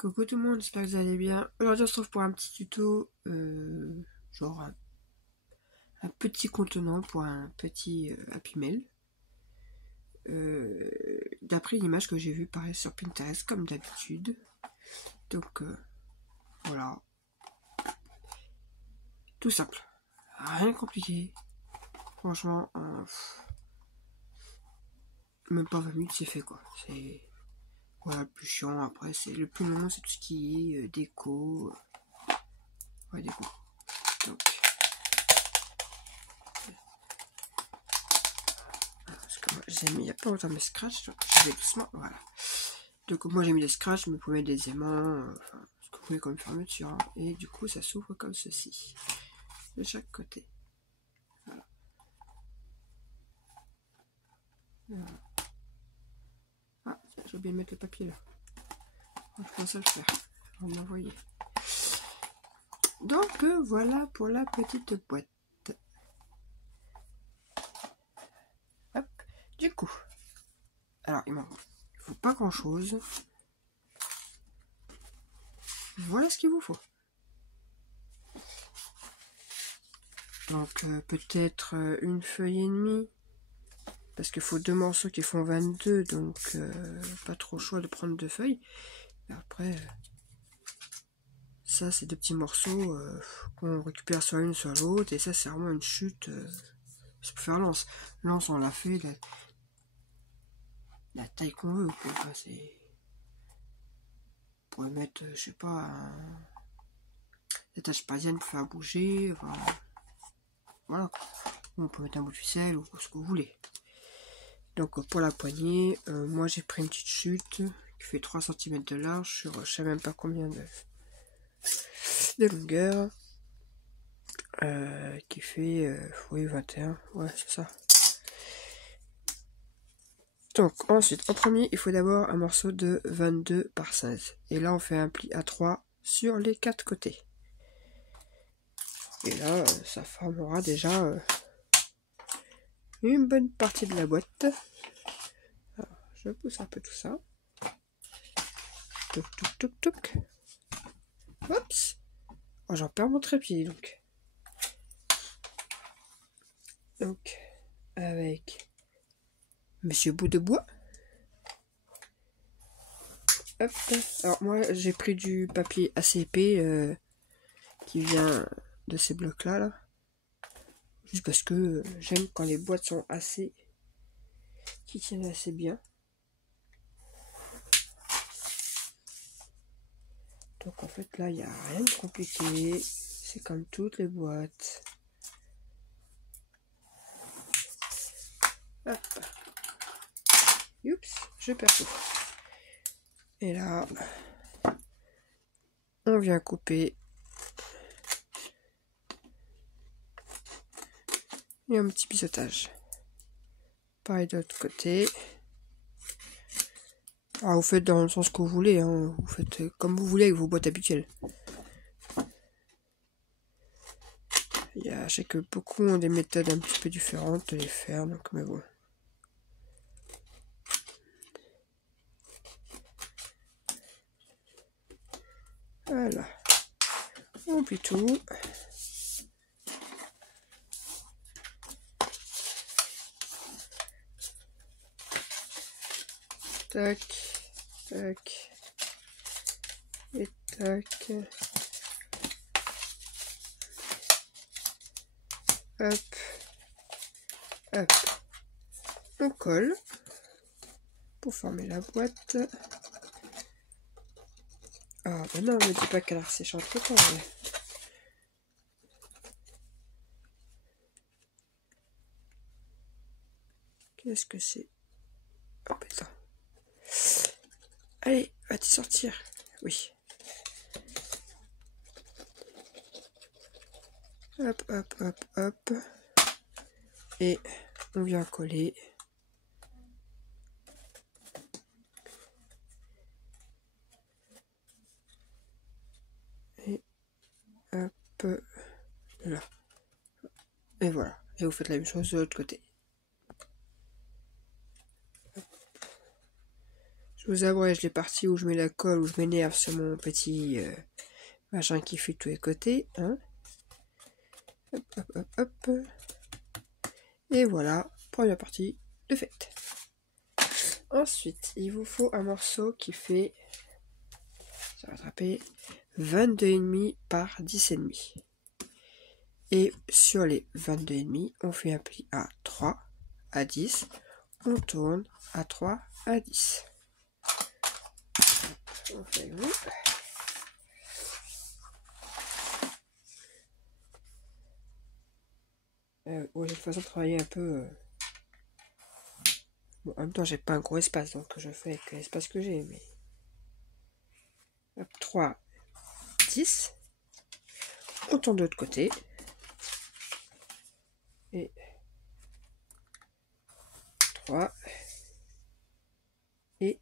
Coucou tout le monde, j'espère que vous allez bien. Aujourd'hui on se retrouve pour un petit tuto, genre un petit contenant pour un petit Happy Mail. D'après l'image que j'ai vue pareil sur Pinterest comme d'habitude. Donc voilà. Tout simple. Rien de compliqué. Franchement, même pas 20 minutes c'est fait quoi. C'est voilà, le plus chiant après, c'est le plus long, c'est tout ce qui est déco. Ouais, déco. Donc j'ai mis il n'y a pas autant de scratch, donc je vais doucement, voilà. Donc moi j'ai mis des scratch, mais vous pouvez mettre des aimants, enfin ce que vous voulez comme fermeture, hein. Et du coup ça s'ouvre comme ceci, de chaque côté. Voilà. Voilà. Ah, j'ai oublié de mettre le papier là. Je pense à le faire, on va m'envoyer. Donc voilà pour la petite boîte. Hop, du coup, alors il faut pas grand chose. Voilà ce qu'il vous faut. Donc peut-être une feuille et demie. Parce qu'il faut deux morceaux qui font 22. Donc pas trop choix de prendre deux feuilles. Et après, ça c'est deux petits morceaux qu'on récupère soit l'une soit l'autre. Et ça c'est vraiment une chute. C'est pour faire lance. Lance on l'a fait. La taille qu'on veut. Enfin, c'est... On pourrait mettre, je sais pas, des taches parisiennes pour faire bouger. Enfin, voilà. On peut mettre un bout de ficelle ou ce que vous voulez. Donc pour la poignée, moi j'ai pris une petite chute qui fait 3 cm de large sur je sais même pas combien de longueur. Qui fait oui 21, ouais c'est ça. Donc ensuite en premier il faut d'abord un morceau de 22 par 16. Et là on fait un pli à 3 sur les 4 côtés. Et là ça formera déjà une bonne partie de la boîte. Alors, je pousse un peu tout ça. Toc toc toc toc. Oups. Oh, j'en perds mon trépied donc. Donc avec Monsieur Bout de Bois. Hop. Alors moi j'ai pris du papier assez épais qui vient de ces blocs là. Juste parce que j'aime quand les boîtes sont assez... qui tiennent assez bien. Donc en fait là il n'y a rien de compliqué. C'est comme toutes les boîtes. Hop. Oups, je perds tout. Et là, on vient couper. Et un petit biseautage. Pareil de l'autre côté. Alors vous faites dans le sens que vous voulez, hein. Vous faites comme vous voulez avec vos boîtes habituelles. Je sais que beaucoup ont des méthodes un petit peu différentes de les faire, donc mais bon. Voilà. On plie tout. Tac, tac, et tac. Hop, hop. On colle pour former la boîte. Ah bah non, me dis pas qu'elle a resséché entre temps. Ouais. Qu'est-ce que c'est? Oh putain. Allez, va-t-il sortir? Oui. Hop, hop, hop, hop. Et on vient coller. Et hop, là. Et voilà. Et vous faites la même chose de l'autre côté. Je vous abrège les parties où je mets la colle, où je m'énerve sur mon petit machin qui fait de tous les côtés. Hein. Hop, hop, hop, hop. Et voilà, première partie de faite. Ensuite, il vous faut un morceau qui fait, ça va attraper, 22,5 par 10,5. Et sur les 22,5, on fait un pli à 3, à 10. On tourne à 3, à 10. On fait vous. Ouais, de toute façon, travailler un peu. Bon, en même temps, j'ai pas un gros espace, donc je fais avec l'espace que j'ai. Mais... Hop, 3, 10. On tourne de l'autre côté. Et 3 et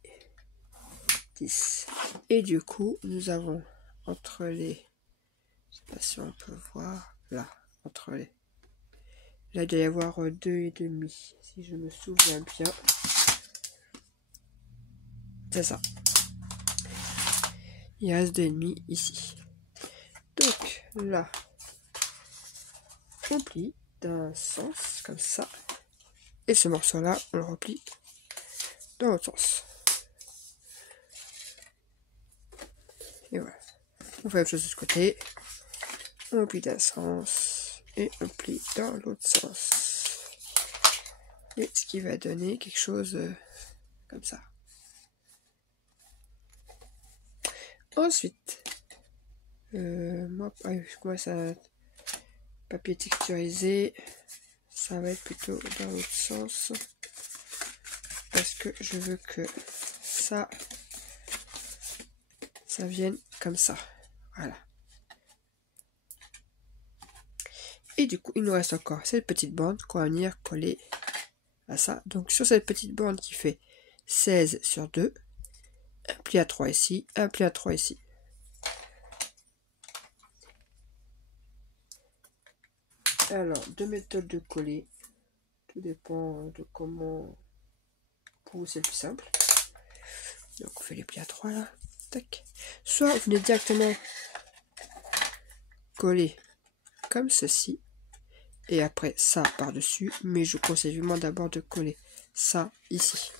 10. Et du coup, nous avons entre les... Je sais pas si on peut voir. Là, entre les... Là, il doit y avoir 2,5, si je me souviens bien. C'est ça. Il reste 2,5 ici. Donc, là, on plie d'un sens, comme ça. Et ce morceau-là, on le replie dans l'autre sens. Et voilà. On fait la même chose de ce côté. On plie d'un sens. Et on plie dans l'autre sens. Et ce qui va donner quelque chose comme ça. Ensuite, moi, ça papier texturisé, ça va être plutôt dans l'autre sens. Parce que je veux que ça vienne comme ça. Voilà. Et du coup, il nous reste encore cette petite bande qu'on va venir coller à ça. Donc sur cette petite bande qui fait 16 sur 2, un pli à 3 ici, un pli à 3 ici. Alors, deux méthodes de coller. Tout dépend de comment pour vous c'est le plus simple. Donc on fait les plis à 3 là. Tac. Soit vous venez directement coller comme ceci. Et après ça par-dessus. Mais je vous conseille vivement d'abord de coller ça ici.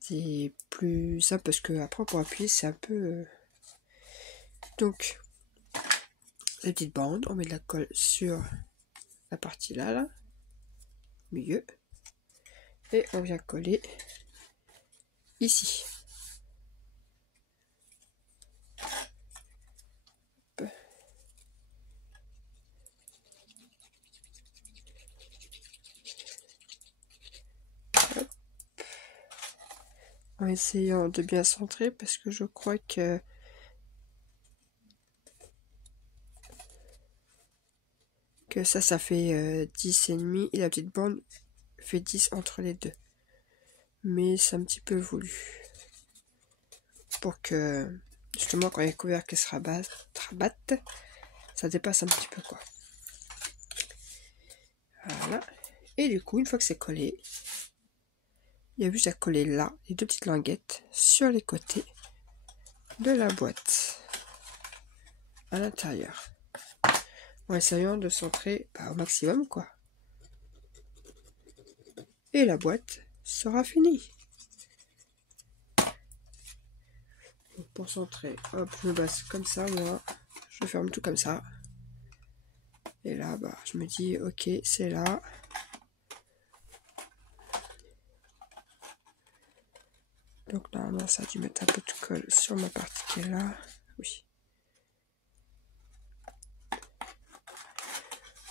C'est plus simple parce que après pour appuyer c'est un peu... Donc, les petites bandes, on met de la colle sur la partie là, milieu. Et on vient coller ici. Hop. Hop. En essayant de bien centrer parce que je crois que ça fait 10,5 et la petite bande fait 10 entre les deux. Mais c'est un petit peu voulu. Pour que justement quand il y a couvert qu'elle se rabatte, ça dépasse un petit peu quoi. Voilà. Et du coup, une fois que c'est collé, il y a juste à coller là les deux petites languettes sur les côtés de la boîte à l'intérieur. En essayant de centrer au maximum quoi. Et la boîte sera finie. Donc pour centrer, hop, je me base comme ça, moi. Je ferme tout comme ça. Et là, je me dis, ok, c'est là. Donc normalement, ça a dû mettre un peu de colle sur ma partie qui est là. Oui.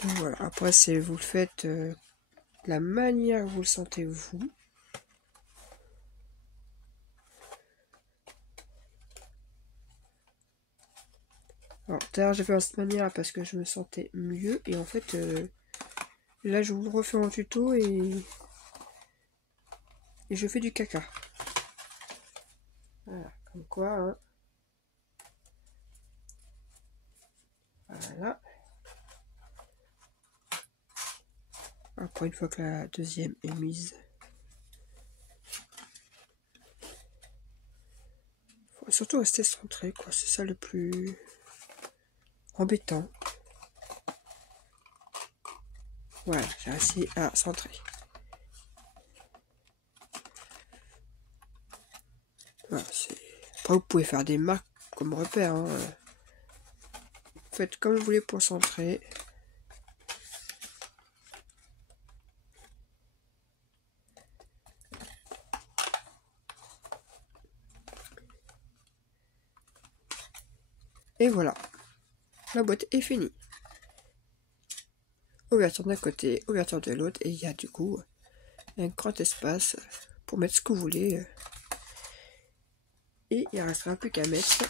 Donc voilà, après, vous le faites de la manière que vous le sentez vous. Alors, d'ailleurs, j'ai fait de cette manière parce que je me sentais mieux. Et en fait, là, je vous le refais en tuto et je fais du caca. Voilà, comme quoi, hein. Voilà. Après, une fois que la deuxième est mise, surtout rester centré, quoi. C'est ça le plus embêtant. Voilà, j'ai réussi à centrer. Voilà, après, vous pouvez faire des marques comme repère. Hein. Faites comme vous voulez pour centrer. Et voilà, la boîte est finie. Ouverture d'un côté, ouverture de l'autre, et il y a du coup un grand espace pour mettre ce que vous voulez. Et il ne restera plus qu'à mettre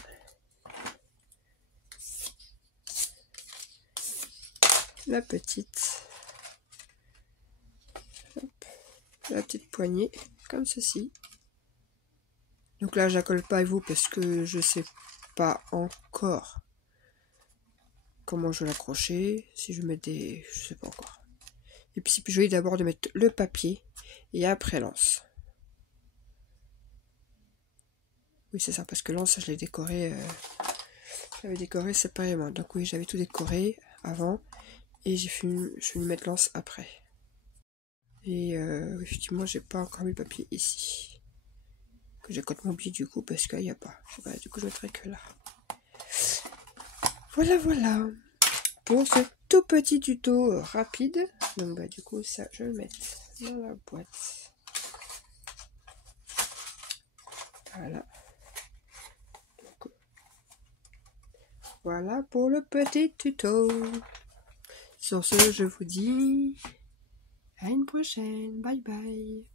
la petite poignée comme ceci. Donc là, je la colle pas avec vous parce que je sais pas encore comment je vais l'accrocher. Si je mets des... je sais pas encore. Et puis c'est plus joli d'abord de mettre le papier et après l'anse. Oui, c'est ça, parce que l'anse, je l'ai décoré... j'avais décoré séparément. Donc oui, j'avais tout décoré avant. Et je suis mettre l'anse après. Et effectivement, j'ai pas encore mis le papier ici. Que j'ai complètement oublié du coup, parce qu'il n'y a pas. Voilà, du coup, je mettrai que là. Voilà. Pour ce tout petit tuto rapide. Donc bah du coup, ça, je vais le mettre dans la boîte. Voilà. Donc, voilà pour le petit tuto. Sur ce, je vous dis à une prochaine. Bye bye.